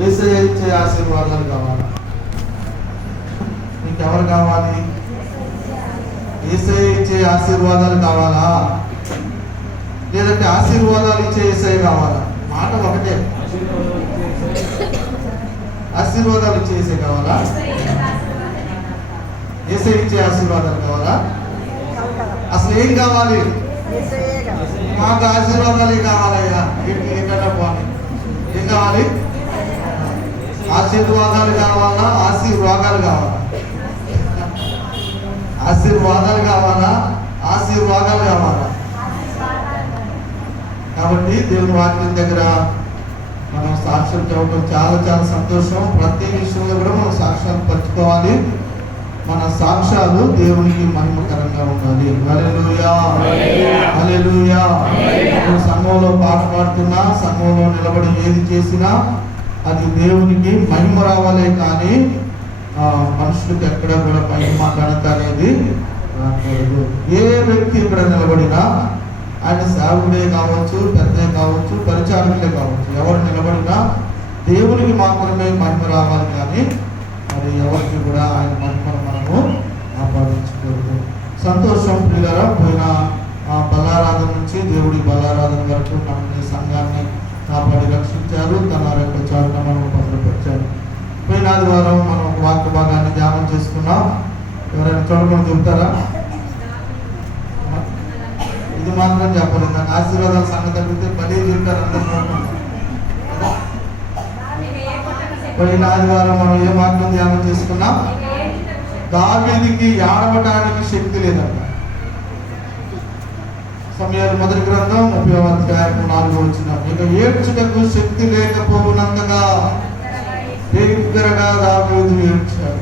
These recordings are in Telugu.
యేసయ్య ఇచ్చే ఆశీర్వాదాలు కావాలా? నీకెవరు కావాలి? యేసయ్య ఇచ్చే ఆశీర్వాదాలు కావాలా, లేదంటే ఆశీర్వాదాలు ఇచ్చే యేసయ్య కావాలా? మాట ఒకటే, ఆశీర్వాదాలు ఇచ్చే యేసయ్య కావాలా? యేసయ్య ఇచ్చే ఆశీర్వాదాలు కావాలా? అసలు ఏం కావాలి? మాకు ఆశీర్వాదాలే కావాలయ్యా. ఏంటన్నా పోనీ, ఏం కావాలి? ఆశీర్వాదాలు కావాలా? ఆశీర్వాదాలు కావాలా? ఆశీర్వాదాలు కావాలా? ఆశీర్వాదాలు కావాలా? కాబట్టి దేవుని వాక్యం దగ్గర మనం సాక్ష్యం చెప్పడం చాలా చాలా సంతోషం. ప్రతి విషయంలో కూడా మనం సాక్ష్యాలు పంచుకోవాలి. మన సాక్ష్యాలు దేవునికి మహిమకరంగా ఉండాలి. హల్లెలూయా, హల్లెలూయా. సంఘంలో పాట పాడుతున్నా, సంఘంలో నిలబడి ఏది చేసినా అది దేవునికి మహిమ రావాలే కానీ మనుషులకు ఎక్కడ కూడా మహిమ ఘనత అనేది రాకూడదు. ఏ వ్యక్తి ఇక్కడ నిలబడినా ఆయన సేవకుడే కావచ్చు, పెద్దే కావచ్చు, పరిచారకులే కావచ్చు, ఎవరు నిలబడినా దేవునికి మాత్రమే మహిమ రావాలి కానీ మరి ఎవరికి కూడా ఆయన మహిమను మనము ఆపాదించకూడదు. సంతోషం ప్రియులారా, పోయిన బలారాధన నుంచి దేవుడి బలారాధన వరకు మన సంఘాన్ని కాపాడి రక్షించారు. తన యొక్క చాటున మనం భద్రపరిచారు. పోయిన ఆదివారం మనం ఒక వాక్య భాగాన్ని ధ్యానం చేసుకున్నాం. ఎవరైనా చూడమని చెబుతారా? ఇది మాత్రం చెప్పలేదు. నాకు ఆశీర్వాదాల సంగతి అడిగితే పదే చెప్తారు అందరూ. పోయిన ఆదివారం మనం ఏ వాక్యం ధ్యానం చేసుకున్నాం? దావీదుకి ఏడవటానికి శక్తి లేదంట. సమయాలు మొదటి గ్రంథం 30వ అధ్యాయం 4వ వచనం. ఇక ఏడ్చుటకు శక్తి లేకపోవునంతగా బిగ్గరగా దావీదు ఏడ్చాడు.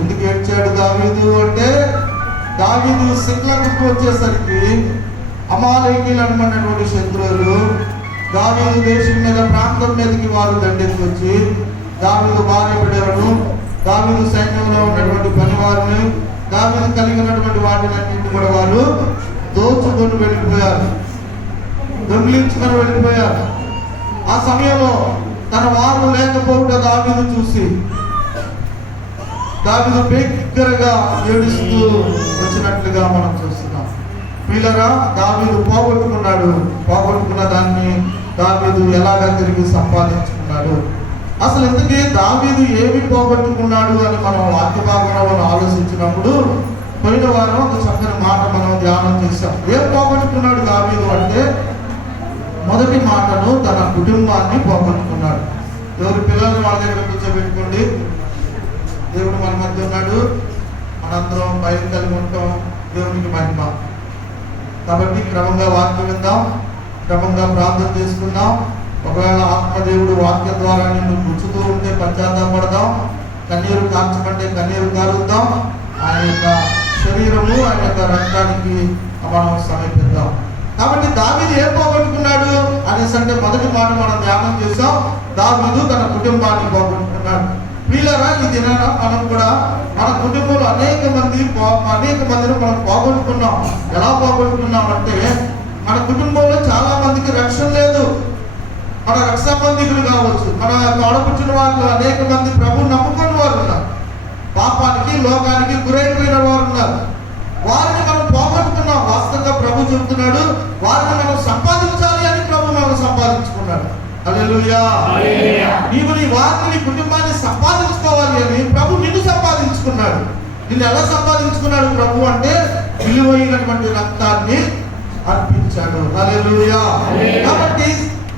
ఎందుకు ఏడ్చాడు దావీదు అంటే, దావీదు సిక్లగుకు వచ్చేసరికి అమాలేకీయులు అనబడినటువంటి శత్రువులు దావీదు దేశం మీద, ప్రాంతం మీదకి వారు దండెత్తుకొచ్చి దావీదు భార్య బిడ్డలను, దావీదు సైన్యంలో ఉన్నటువంటి పనివారిని, దావీదు కలిగి ఉన్నటువంటి వాటినన్నింటినీ కూడా వారు దోచుకొని వెళ్ళిపోయారు, దొంగిలించుకొని వెళ్ళిపోయారు. ఆ సమయంలో తన వారు లేకపోవడం దావీదు చూసి దావీదు బిగ్గరగా ఏడుస్తూ వచ్చినట్లుగా మనం చూస్తున్నాం. పిల్లరా, దావీదు పోగొట్టుకున్న దాన్ని దావీదు ఎలాగా తిరిగి సంపాదించుకున్నాడు? అసలు ఎందుకే దావీదు ఏమి పోగొట్టుకున్నాడు అని మనం వాక్య భాగంలో ఆలోచించినప్పుడు పోయిన వారం ఒక చక్కని మాట మనం ధ్యానం చేశాం. ఏం పోగొట్టుకున్నాడు దావీదు అంటే, మొదటి మాటను తన కుటుంబాన్ని పోగొట్టుకున్నాడు. ఎవరి పిల్లల్ని వాళ్ళ దగ్గర కూర్చోబెట్టుకోండి. దేవుడు మన మధ్య ఉన్నాడు, మనందరం బయలు కలిగి ఉంటాం, దేవునికి మహిమ. కాబట్టి క్రమంగా వాక్యం విందాం, క్రమంగా ప్రార్థన చేసుకుందాం. ఒకవేళ ఆత్మదేవుడు వాక్యం ద్వారా నిన్ను గుచ్చుతూ ఉంటే పశ్చాత్తాపడదాం, కన్నీరు కార్చమంటే కన్నీరు కారుద్దాం. ఆయన యొక్క శరీరము, ఆయన యొక్క రక్తానికి మనం సమర్పిద్దాం. కాబట్టి దావీదు ఏం పోగొట్టుకున్నాడు అనేసి అంటే, మొదటి మాట మనం ధ్యానం చేసాం, దావీదు తన కుటుంబాన్ని పోగొట్టుకున్నాడు. వీళ్ళరా, ఈ దినాన మనం కూడా మన కుటుంబంలో అనేక మందిని మనం పోగొట్టుకున్నాం. ఎలా పోగొట్టుకున్నామంటే, మన కుటుంబంలో చాలా మందికి రక్షణ లేదు. మన రక్ష సంబంధికులు కావచ్చు, మన తోడపుచ్చిన వాళ్ళు అనేక మంది ప్రభువు నమ్ముకుని వారు ఉన్నారు, పాపానికి లోకానికి గురైపోయిన వారు ఉన్నారు. వారిని మనం పోగొట్టుకున్నాం. వాస్తవంగా ప్రభు చెబుతున్నాడు, వారిని మనం సంపాదించాలి అని ప్రభు మనం సంపాదించుకున్నాడు. హల్లెలూయా. నీవు నీ వారిని, నీ కుటుంబాన్ని సంపాదించుకోవాలి అని ప్రభు నిన్ను సంపాదించుకున్నాడు. నిన్ను ఎలా సంపాదించుకున్నాడు ప్రభు అంటే, విలువైనటువంటి రక్తాన్ని అర్పించాడు. హల్లెలూయా. కాబట్టి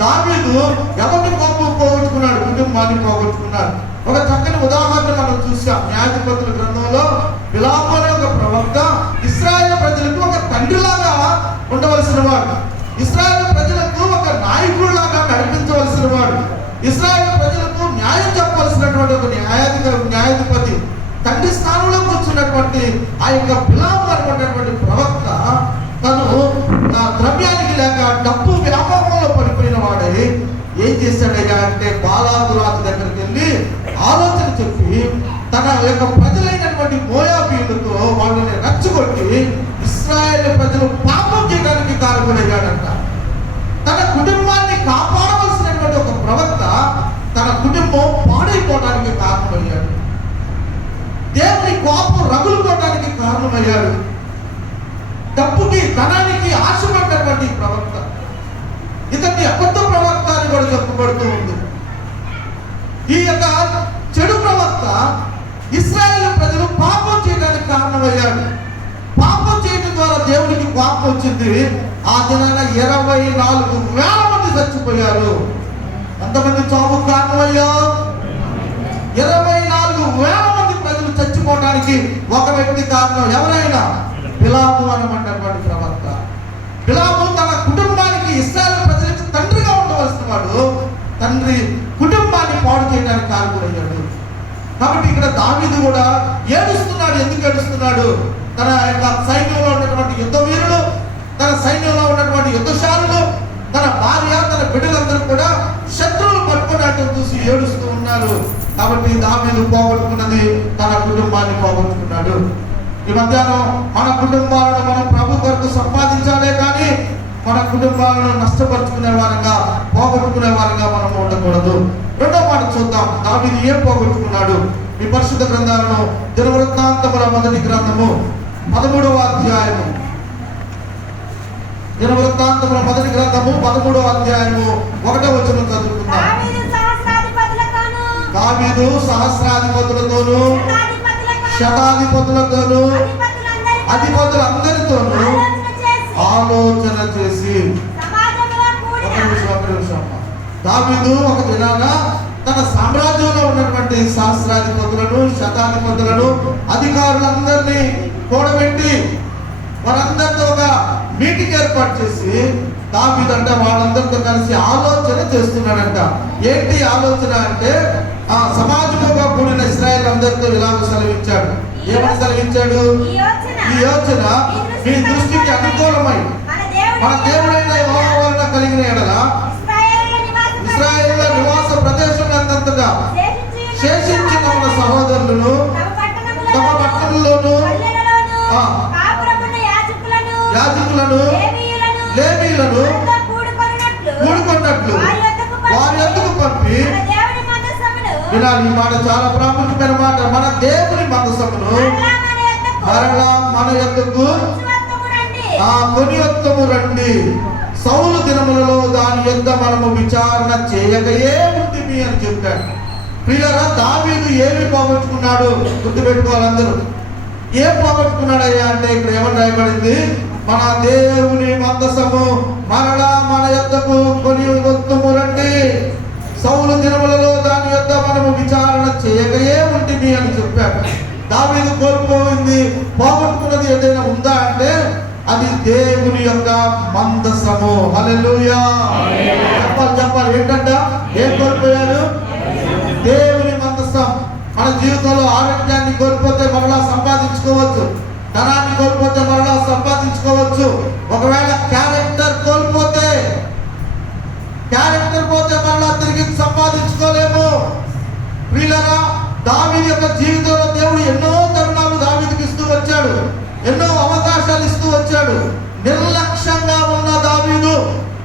దావీదు ఎవరిని పోగొట్టుకున్నాడు? కుటుంబాన్ని పోగొట్టుకున్నాడు. ఒక చక్కని ఉదాహరణ మనం చూసాం. న్యాయాధిపతుల గ్రంథంలో బిలాము అనే ఒక ప్రవక్త ఇశ్రాయేల్ ప్రజలకు ఒక తండ్రిలాగా ఉండవలసిన వాడు, ఇశ్రాయేల్ ప్రజలకు ఒక నాయకుడిలాగా నడిపించవలసిన వాడు, ఇశ్రాయేల్ ప్రజలకు న్యాయం చెప్పవలసినటువంటి ఒక న్యాయాధిపతి, తండ్రి స్థానంలో కూర్చున్నటువంటి ఆ యొక్క బిలాము అనేటువంటి ప్రవక్త తను ద్రవ్యానికి లేక డబ్బు వ్యాపారంలో పడిపోయిన వాడై ఏం చేశాడయ్యా అంటే, బాలాకు రాజు దగ్గరికి వెళ్ళి ఆలోచన చెప్పి తన యొక్క ప్రజలైనటువంటి మోయాబీయులతో వాళ్ళని రెచ్చగొట్టి ఇశ్రాయేలు ప్రజలు పాపం చేయడానికి కారణమయ్యాడంట. తన కుటుంబాన్ని కాపాడవలసినటువంటి ఒక ప్రవక్త తన కుటుంబ చచ్చిపోవడానికి కారణమయ్యాడు. డబ్బుకి ధనానికి ఆశపడినటువంటి ప్రవక్త, ఇతన్ని అబద్ధ ప్రవక్త అని కూడా చెప్పబడుతూ ఉంది. ఈ యొక్క చెడు ప్రవక్త ఇశ్రాయేలు ప్రజలు పాపం చేయడానికి కారణమయ్యాడు. పాపం చేయడం ద్వారా దేవునికి కోపం వచ్చింది. ఆ దినాన 24,000 మంది చచ్చిపోయారు. ఎంతమంది చావు కారణమయ్యారు? 24,000 మంది ప్రజలు చచ్చిపోవడానికి ఒక వ్యక్తి కారణం. ఎవరైనా బిలాము అనమన్నటువంటి ప్రవక్త. బిలాము తన కుటుంబానికి, ఇశ్రాయేలు ప్రజలకు తండ్రిగా ఉండవలసిన వాడు, తండ్రి కుటుంబాన్ని పాడు చేయడానికి కారణమయ్యాడు. కాబట్టి ఇక్కడ దావీదు కూడా ఏడుస్తున్నాడు. ఎందుకు ఏడుస్తున్నాడు? తన యొక్క సైన్యంలో ఉన్నటువంటి యుద్ధ వీరులు, తన సైన్యంలో ఉన్నటువంటి యుద్ధశాలులు, తన భార్య, తన బిడ్డలందరూ కూడా శత్రువులు పట్టుకున్నట్టు చూసి ఏడుస్తూ ఉన్నారు. కాబట్టి దావీదు పోగొట్టుకున్నది తన కుటుంబాన్ని పోగొట్టుకున్నాడు. ఈ మధ్యాహ్నం మన కుటుంబాలను మనం ప్రభు కొరకు సంపాదించాలే కానీ మన కుటుంబాలను నష్టపరుచుకునే వారంగా, పోగొట్టుకునే వారంగా మనం ఉండకూడదు. రెండో మాట చూద్దాం, దావీదు ఏం పోగొట్టుకున్నాడు. ఈ పరిశుద్ధ గ్రంథాలను దినవృత్తాంతముల మొదటి గ్రంథము 13వ అధ్యాయము, దినవృత్తాంతముల మొదటి గ్రంథము 13వ అధ్యాయము 1వ వచనం చదువుకుందాం. దావీదు సహస్రాధిపతులతోనూ శతాధిపతులతోనూ అధిపతులందరితోనూ ఆలోచన చేసి, దావీదు ఒక దినాన తన సామ్రాజ్యంలో ఉన్నటువంటి సహస్రాధిపతులను, శతాధిపతులను, అధికారులందరినీ కూడబెట్టి వారందరితో ఒక మీటింగ్ ఏర్పాటు చేసి దావీదు అంటే వాళ్ళందరితో కలిసి ఆలోచన చేస్తున్నాడంట. ఏంటి ఆలోచన అంటే, ఆ సమాజంగా కూడిన ఇశ్రాయేలు అందరితో ఇలాగ సెలవించాడు. ఏమని సెలవించాడు? ఈ యోచన మీ దృష్టికి అనుకూలమై మన దేవుడైన యెహోవా వలన కలిగిన ఎడల ఇశ్రాయేలుల నివాస ప్రదేశం అంతటా శేషించిన మన సహోదరులను తమ పట్టణంలోను యాజకులను లేవీయులను కూడుకున్నట్లు వారి యొద్దకు పంపి, వినాలి ఈ మాట, చాలా ప్రాముఖ్యమైన మాట. మన దేవుని మందసమును మరలా మన యొద్దకు కొనియొత్తము రండి. సౌలు దినములలో దాని యొద్ద మనము విచారణ చేయకయే ఉంటుంది అని చెప్పాడు. ప్రియులారా, దావీదు ఏమి పోగొట్టుకున్నాడు? గుర్తుపెట్టుకోవాలి అందరూ. ఏం పోగొట్టుకున్నాడయ్యా అంటే ఇక్కడ ఏమని రాయబడింది? మన దేవుని మందసము మరలా మన యొద్దకు కొనియొత్తము రండి. సౌలు దినములలో దాని యొద్ద మనము విచారణ చేయకయే ఉంటుంది అని చెప్పాడు. దావీదు కోల్పోయింది, పోగొట్టుకున్నది ఏదైనా ఉందా అంటే అది దేవుని యొక్క మందసము. హల్లెలూయా. చెప్పాలి ఏంటంట? ఏం కోల్పోయాడు? దేవుని మందసం. మన జీవితంలో ఆరోగ్యాన్ని కోల్పోతే మరలా సంపాదించుకోవచ్చు, ధనాన్ని కోల్పోతే మరలా సంపాదించుకోవచ్చు. ఒకవేళ క్యారెక్టర్ కోల్పోతే, క్యారెక్టర్ పోతే మరలా తిరిగి సంపాదించుకోలేము. ప్రియులారా, దావీదు యొక్క జీవితంలో దేవుడు ఎన్నో తరుణాలు దావీదుకి ఇస్తూ వచ్చాడు, ఎన్నో అవకాశాలు ఇస్తూ వచ్చాడు. నిర్లక్ష్యంగా ఉన్న దావీదు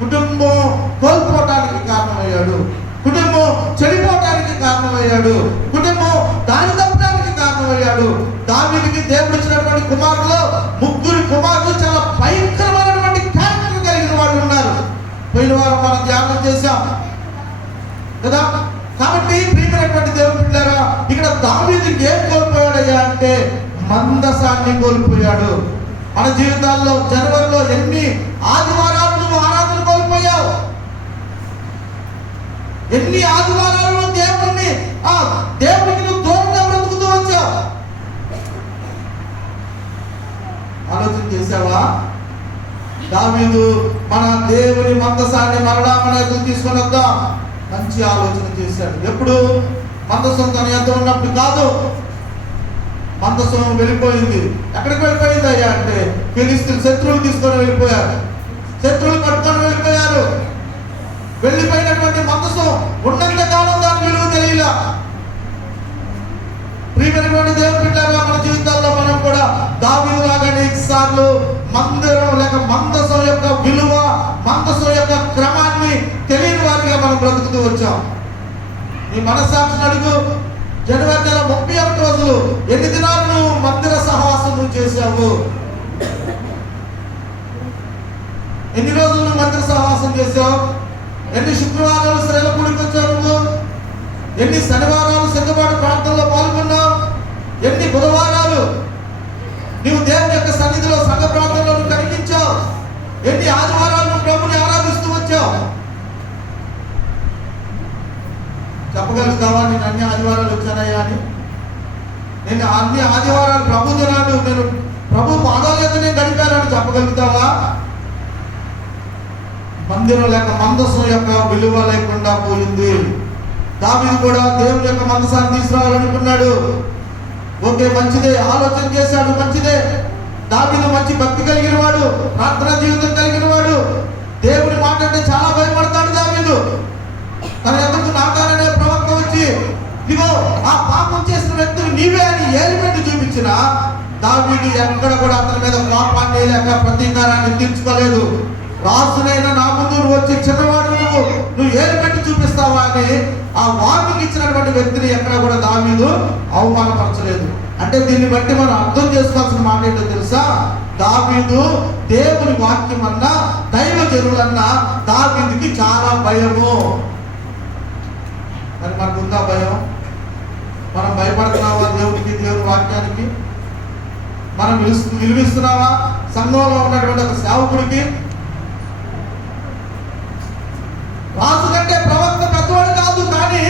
కుటుంబం కోల్పోవటానికి కారణమయ్యాడు, కుటుంబం చెడిపోవటానికి కారణమయ్యాడు, కుటుంబం దారి తప్పడానికి కారణమయ్యాడు. దావీదుకి దేవుడు ఇచ్చినటువంటి కుమారులు, 3 కుమారులు చాలా భయంకరమైనటువంటి క్యారెక్టర్ కలిగిన వాళ్ళు ఉన్నారు. పోయిన వారం మనం ధ్యానం చేశాం కదా. కాబట్టి ప్రియమైనటువంటి దేవుని బిడ్డలారా, ఇక్కడ దావీదుకి ఏం కోల్పోయాడయ్యా అంటే మందసాన్ని కోల్పోయాడు. మన జీవితాల్లో జనవరిలో ఎన్ని ఆదివారాలు నువ్వు ఆరాధన కోల్పోయావు? ఎన్ని ఆదివారాలు దేవునికి నువ్వు దూరంగా బ్రతుకుతూ వచ్చావు? ఆలోచన చేశావా? దావీదు మన దేవుని మందసాన్ని మరలా మన ఎదురు తీసుకొని వద్దాం, మంచి ఆలోచన చేశాడు. ఎప్పుడు? మందసం తన ఎంత ఉన్నప్పుడు కాదు. మందసం వెళ్ళిపోయింది. ఎక్కడికి వెళ్ళిపోయింది అయ్యా అంటే ఫిలిష్తీయులు శత్రువులు తీసుకొని వెళ్ళిపోయారు, శత్రువులు పట్టుకొని వెళ్ళిపోయారు. వెళ్ళిపోయినటువంటి మందసం ఉన్నంత కాలం దాని విలువ తెలియలా. ప్రియమైనటువంటి దేవుని బిడ్డలారా, మన జీవితాల్లో మనం కూడా దావీదు లాగా అనేక సార్లు మందిరం లేక మందసం యొక్క విలువ, మందసం యొక్క క్రమాన్ని తెలియని వారిగా మనం బ్రతుకుతూ వచ్చాం. నీ మనస్సాక్షిని అడుగు, జనవరి నెల 31 రోజులు ఎన్ని దినాలు నువ్వు మందిర సహవాసం నువ్వు చేశావు? ఎన్ని రోజులు నువ్వు మందిర సహవాసం చేశావు? ఎన్ని శుక్రవారాలు స్త్రీల కూడికి వచ్చావు నువ్వు? ఎన్ని శనివారాలు సిద్ధపాటు ప్రాంతంలో పాల్గొన్నావు? ఎన్ని బుధవారాలు నీవు దేవుని యొక్క సన్నిధిలో సంఘ ప్రాంతంలో నువ్వు కనిపించావు? ఎన్ని ఆదివారాలు నువ్వు ప్రభుని ఆరాధిస్తూ వచ్చావు? చెప్పగలుగుతావా నేను అన్ని ఆదివారాలు వచ్చానయ్యా అని? నేను అన్ని ఆదివారాలు ప్రభు దినాలు నేను ప్రభు పాదాల యొక్క నేను గడిపానని చెప్పగలుగుతావా? మందిరం లేక మందసం యొక్క విలువ లేకుండా పోయింది. దావీదు కూడా దేవుని యొక్క మందసాన్ని తీసుకురావాలనుకున్నాడు. ఓకే, మంచిదే, ఆలోచన చేశాడు, మంచిదే. దావీదు మంచి భక్తి కలిగిన వాడు, ప్రార్థనా జీవితం కలిగిన వాడు, దేవుని మాట అంటే చాలా భయపడతాడు దావీదు. తన ఎందుకు నాతాననే ప్రవక్త వచ్చి ఇదిగో ఆ పాపం చేసిన వ్యక్తులు నీవే అని ఏలిపెట్టి చూపించిన దావీదు ఎక్కడ కూడా అతని మీద కోపాన్ని లేక ప్రతీకారాన్ని తీర్చుకోలేదు. రాజునైనా నా ముందు నువ్వు వచ్చి చిన్నవాడు నువ్వు ఏలిపెట్టి చూపిస్తావా అని ఆ వార్నింగ్ ఇచ్చినటువంటి వ్యక్తిని ఎక్కడ కూడా దావీదు అవమానపరచలేదు. అంటే దీన్ని బట్టి మనం అర్థం చేసుకోవాల్సిన మాట ఏంటో తెలుసా? దావీదు దేవుని వాక్యం అన్నా దైవ జనులన్నా దావీదుకి చాలా భయము. మరి మనకు ఉందా భయం? మనం భయపడుతున్నావా దేవునికి, దేవుని వాక్యానికి? మనం విలువిస్తున్నావా సంఘంలో ఉన్నటువంటి ఒక సేవకుడికి? రాజు కంటే ప్రవక్త పెద్దవాడు కాదు, కానీ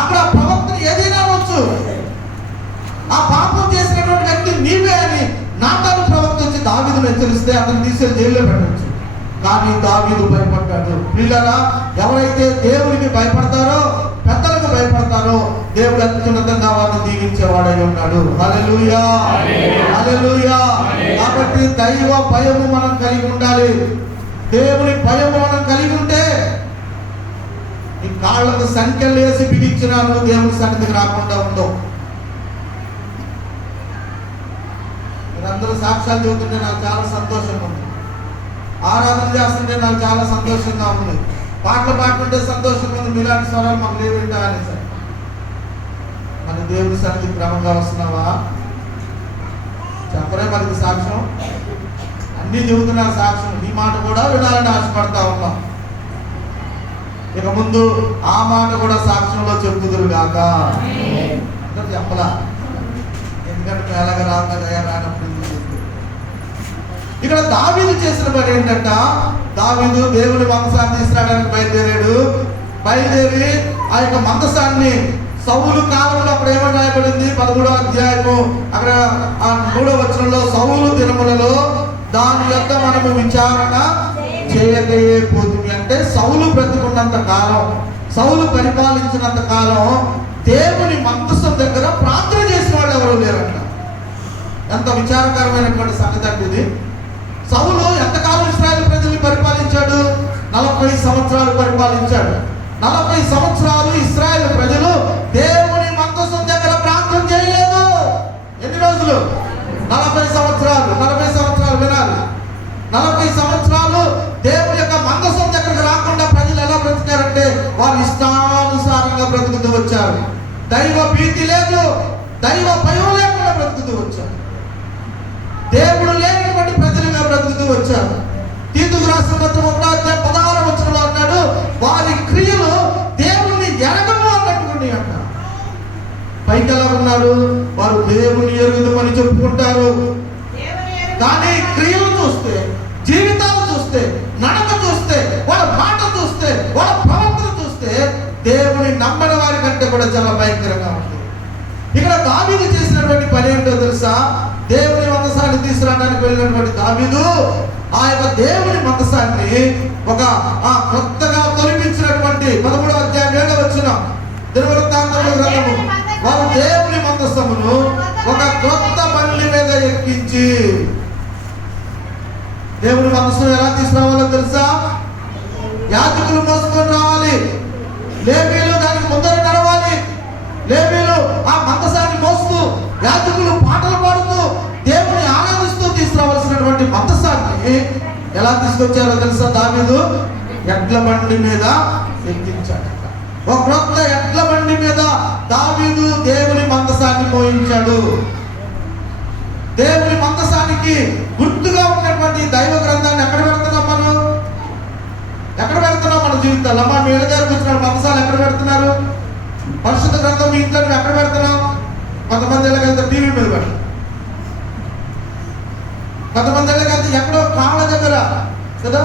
అక్కడ ప్రవక్తని ఏదైనా వచ్చు. ఆ పాపం చేసినటువంటి వ్యక్తి నీవే అని నాతాను ప్రవక్త వచ్చి దావీదును హెచ్చరిస్తే అతను తీసుకెళ్లి జైల్లో పెట్టవచ్చు. కానీ దావీదు భయపడ్డాడు. పిల్లరా, ఎవరైతే దేవునికి భయపడతారో, పెద్దలకు భయపడతారో, దేవుడు అత్యున్నతంగా వారిని దీవించేవాడై ఉన్నాడు. హల్లెలూయా, హల్లెలూయా. కాబట్టి దైవ భయము మనం కలిగి ఉండాలి. దేవుని భయము మనం కలిగి ఉంటే ఈ కాళ్ళకు సంఖ్యలు వేసి బిగించినా నువ్వు దేవుని సన్నిధికి రాకుండా ఉండవు. మీరందరూ సాక్ష్యాలు చెబుతుంటే నాకు చాలా సంతోషంగా ఉంది. ఆరాధన చేస్తుంటే నాకు చాలా సంతోషంగా ఉంది. పాటలు పాడుతుంటే సంతోషంగా ఉంది. మీలాంటి స్వరాలు మాకు లేవింటా అని సార్. మన దేవుని సన్నిధికి క్రమంగా వస్తున్నావా? చెప్పరే మనకి సాక్ష్యం. అన్నీ చెబుతున్నా సాక్ష్యం. నీ మాట కూడా వినాలని ఆశపడతా ఉన్నాం. ఇక ముందు ఆ మాట కూడా సాక్ష్యంలో చెప్పుదురు గాక. అందరూ చెప్పలా, ఎందుకంటే మేళగా రాగా రానప్పుడు. ఇక్కడ దావీదు చేసిన పని ఏంటంట? దావీదు దేవుని మందసాన్ని తీసుకురావడానికి బయలుదేరి ఆ యొక్క మందసాన్ని సౌలు కాలంలో అప్పుడు ఏమని రాయబడింది? 13వ అధ్యాయము అక్కడ ఆ 3వ వచనంలో సౌలు దినములలో దాని యొక్క మనము విచారణ చేయకయే పోతుంది. అంటే సౌలు బ్రతికున్నంత కాలం, సౌలు పరిపాలించినంత కాలం దేవుని మందసం దగ్గర ప్రార్థన చేసిన వాళ్ళు ఎవరు లేరంట. ఎంత విచారకరమైనటువంటి సంగతి అంటే ఇది. సౌలు ఎంతకాలం ఇశ్రాయేలు ప్రజల్ని పరిపాలించాడు? 40 సంవత్సరాలు పరిపాలించాడు. 40 సంవత్సరాలు ఇశ్రాయేలు ప్రజలు దేవుని మందసం దగ్గర ప్రార్థన చేయలేదు. ఎన్ని రోజులు? 40 సంవత్సరాలు. 40 సంవత్సరాలు వినాలి. 40 సంవత్సరాలు దేవుని యొక్క మందసం దగ్గరకు రాకుండా ప్రజలు ఎలా బ్రతికారంటే వారు ఇష్టానుసారంగా బ్రతుకుతూ వచ్చారు. దైవ భీతి లేదు, దైవ భయం లేకుండా బ్రతుకుతూ వచ్చారు. దేవుడు లేనటువంటి ప్రజలుగా బ్రతుకుతూ వచ్చారు. తీతుకు రాసిన పత్రం 1వ అధ్యాయం 16వ వచనంలో అన్నాడు, వారి క్రియలు దేవుణ్ణి ఎరగము అన్నట్టుకుని అంటారు. పైకి ఎలా ఉన్నారు? వారు దేవుని ఎరుగుదమని చెప్పుకుంటారు, కానీ క్రియలు చూస్తే, జీవితాలు చూస్తే, నడక చూస్తే, వాళ్ళ మాట చూస్తే, వాళ్ళ ప్రవర్తన చూస్తే దేవుని నమ్మని వారి కంటే కూడా చాలా భయంకరంగా ఉంది. ఇక్కడ దావీదు చేసినటువంటి పని ఏంటో తెలుసా? దేవుని మందసాన్ని తీసుకురావడానికి వెళ్ళినటువంటి దావీదు ఆ యొక్క దేవుని మందసాన్ని ఒక కొత్తగా తొలగించినటువంటి 13వ అధ్యాయం 7వ వచనం దినవృత్తాంతముల గ్రంథము, వారు దేవుని మందసమును ఒక కొత్త బండి మీద ఎక్కించి. దేవుని మందసం ఎలా తీసుకురావాలో తెలుసా? యాజకులు మోసుకొని రావాలి, లేవీయులు దానికి ముందర నడవాలి. లేవీయులు ఆ మందసాన్ని మోస్తూ, యాజకులు పాటలు పాడుతూ దేవుని ఆనందిస్తూ తీసుకురావాల్సినటువంటి మందసాన్ని ఎలా తీసుకొచ్చారో తెలుసా? దావీదు ఎడ్ల బండి మీద ఎక్కించాడు. ఒక క్రొత్త ఎడ్ల బండి మీద దావీదు దేవుని మందసాన్ని మోయించాడు. దేవుని మందసానికి గుర్తుగా ఉన్నటువంటి దైవ గ్రంథాన్ని ఎక్కడ పెడుతున్నాం మనం? ఎక్కడ పెడుతున్నాం మన జీవితాలు? అమ్మ మీ ఇళ్ళ దగ్గరకు వచ్చిన మందసాలు ఎక్కడ పెడుతున్నారు? పరిశుద్ధ గ్రంథం మీ ఇంట్లో ఎక్కడ పెడుతున్నాం? కొంతమంది ఇళ్ళకెళ్తే టీవీ మీద పెడతాం, కొంతమంది ఇళ్ళకెళ్తే ఎక్కడో కాళ్ళ దగ్గర కదా,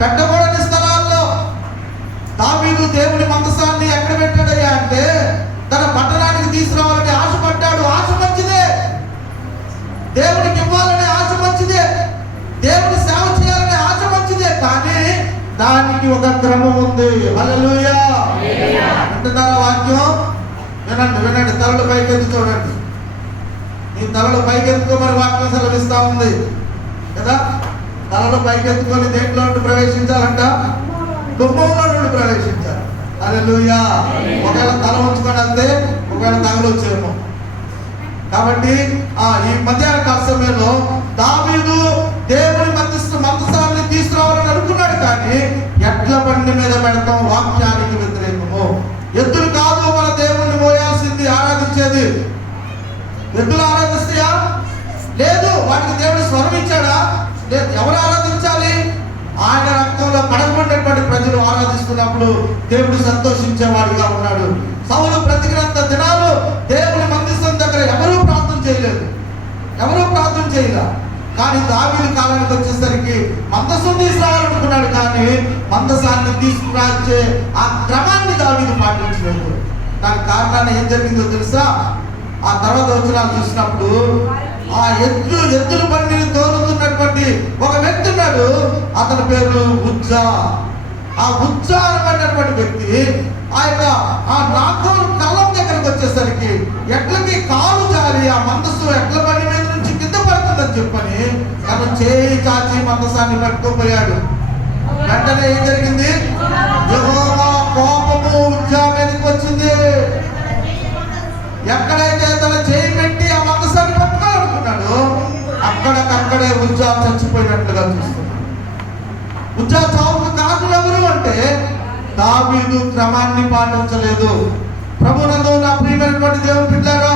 పెట్టకూడని స్థలాల్లో. దావీదు దేవుని మందసాన్ని ఎక్కడ పెట్టాడయ్యా అంటే తన పట్టణానికి తీసుకురావాలని ఆశపడ్డాడు. ఆశ మంచిదే, దేవునికి ఇవ్వాలనే ఆశ మంచిదే, దేవుని సేవ చేయాలనే ఆశ మంచిదే, కానీ దానికి ఒక క్రమం ఉంది. హల్లెలూయా. వింటున్నారా వాక్యం? వినండి వినండి, తలలు పైకెత్తి చూడండి. ఈ తలలు పైకెత్తుకోమని వాక్యం సెలవిస్తా ఉంది కదా. తలలు పైకెత్తుకొని దేంట్లో నుండి ప్రవేశించాలంట? దుఃఖంలో నుండి ప్రవేశించాలి. హల్లెలూయా. ఒకవేళ తల ఉంచుకొని వెళ్తే ఒకవేళ తగలొచ్చేమో. కాబట్టి ఈ మధ్యాహ్న కాల సమయంలో దావీదు దేవుని మందసాన్ని తీసుకురావాలని అనుకున్నాడు, కానీ ఎడ్ల బండి మీద పెడతాం వాక్యానికి వ్యతిరేకము. ఎద్దులు కాదు మన దేవుణ్ణి మోయాల్సింది, ఆరాధించేది. ఎద్దులు ఆరాధిస్తాయా? లేదు. వాటికి దేవుడు స్వరం ఇచ్చాడా? లేదు. ఎవరు ఆరాధించాలి? ఆయన రక్తంలో కడగబడినటువంటి ప్రజలు ఆరాధిస్తున్నప్పుడు దేవుడు సంతోషించేవాడిగా ఉన్నాడు. సౌలు బ్రతికినంత దినాలు దేవుని మందిరం దగ్గర ఎవరూ ప్రార్థన చేయలేదు, ఎవరూ ప్రార్థన చేయలే. కానీ దావీదు కాలానికి వచ్చేసరికి మందసం తీసుకురావాలనుకున్నాడు, కానీ మందసాన్ని తీసుకురాచే ఆ క్రమాన్ని దావీదు పాటించలేదు. దానికి కారణాన్ని ఏం జరిగిందో తెలుసా? ఆ తర్వాత వచ్చిన చూసినప్పుడు ఆ ఎద్దుల బండిని తోలుతున్నటువంటి ఒక వ్యక్తి ఉన్నాడు. అతని పేరు ఉజ్జా. ఆ ఉజ్జా అనబడినటువంటి వ్యక్తి ఆ నాకోలు కళ్ళం దగ్గరకు వచ్చేసరికి ఎడ్లకి కాలు జారి ఆ మందసు ఎడ్ల బండి మీద నుంచి కింద పడుతుందని చెప్పని తను చేయి చాచి మందసాన్ని పట్టుకోపోయాడు. వెంటనే ఏం జరిగింది? యెహోవా కోపము ఉజ్జా మీదకి వచ్చింది. ఎక్కడైతే తన చేయి పెట్టి ఆ మందసాన్ని పట్టుకోవాలనుకున్నాడు, అక్కడికక్కడే ఉజ్జా చచ్చిపోయినట్లుగా చూస్తున్నాడు. ఉజ్జా చావుకు కారణం ఎవరు అంటే దావీదు క్రమాన్ని పాటించలేదు. ప్రభునందు నా ప్రియమైనటువంటి దేవుని బిడ్డలారా,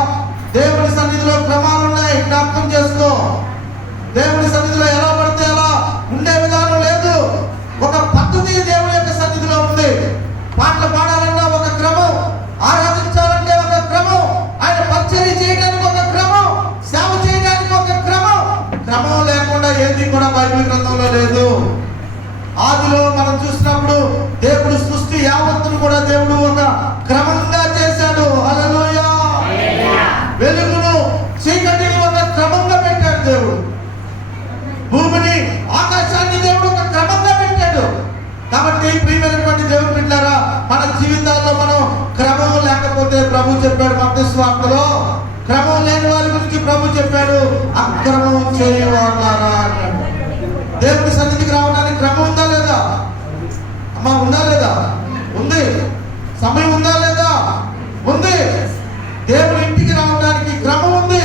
దేవుని సన్నిధిలో క్రమాలు ఉన్నాయి, జ్ఞాపకం చేసుకో. దేవుని సన్నిధిలో ఎలా పడితే అలా ఉండే విధానం లేదు. ఒక పద్ధతి దేవుని యొక్క సన్నిధిలో ఉంది. పాటలు పాడాలన్నా ఒక క్రమం, ఆరాధించాలంటే ఒక క్రమం, ఆయన పరిచర్య చేయడానికి ఒక క్రమం, సేవ చేయడానికి ఒక క్రమం. క్రమం లేకుండా ఏది కూడా బైబిల్ గ్రంథంలో లేదు. ఆదిలో మనం చూసినప్పుడు దేవుడు సృష్టి యావత్తును కూడా దేవుడు ఒక క్రమంగా చేశాడు. హల్లెలూయా. వెలుగును చీకటిని ఒక క్రమంగా పెట్టాడు దేవుడు. భూమిని ఆకాశాన్ని దేవుడు ఒక క్రమంగా పెట్టాడు. కాబట్టి ప్రియమైనటువంటి దేవుని బిడ్డలారా, మన జీవితాల్లో మనం క్రమం లేకపోతే ప్రభు చెప్పాడు మత్తయి సువార్తలో, క్రమం లేని వారి గురించి ప్రభు చెప్పాడు, అక్రమం చేయవారులారా అన్నాడు. దేవుని సన్నిధికి రావడానికి క్రమం ఉందా లేదా? అమ్మా ఉందా లేదా? ఉంది. సమయం ఉందా లేదా? ఉంది. దేవుని ఇంటికి రావడానికి క్రమం ఉంది,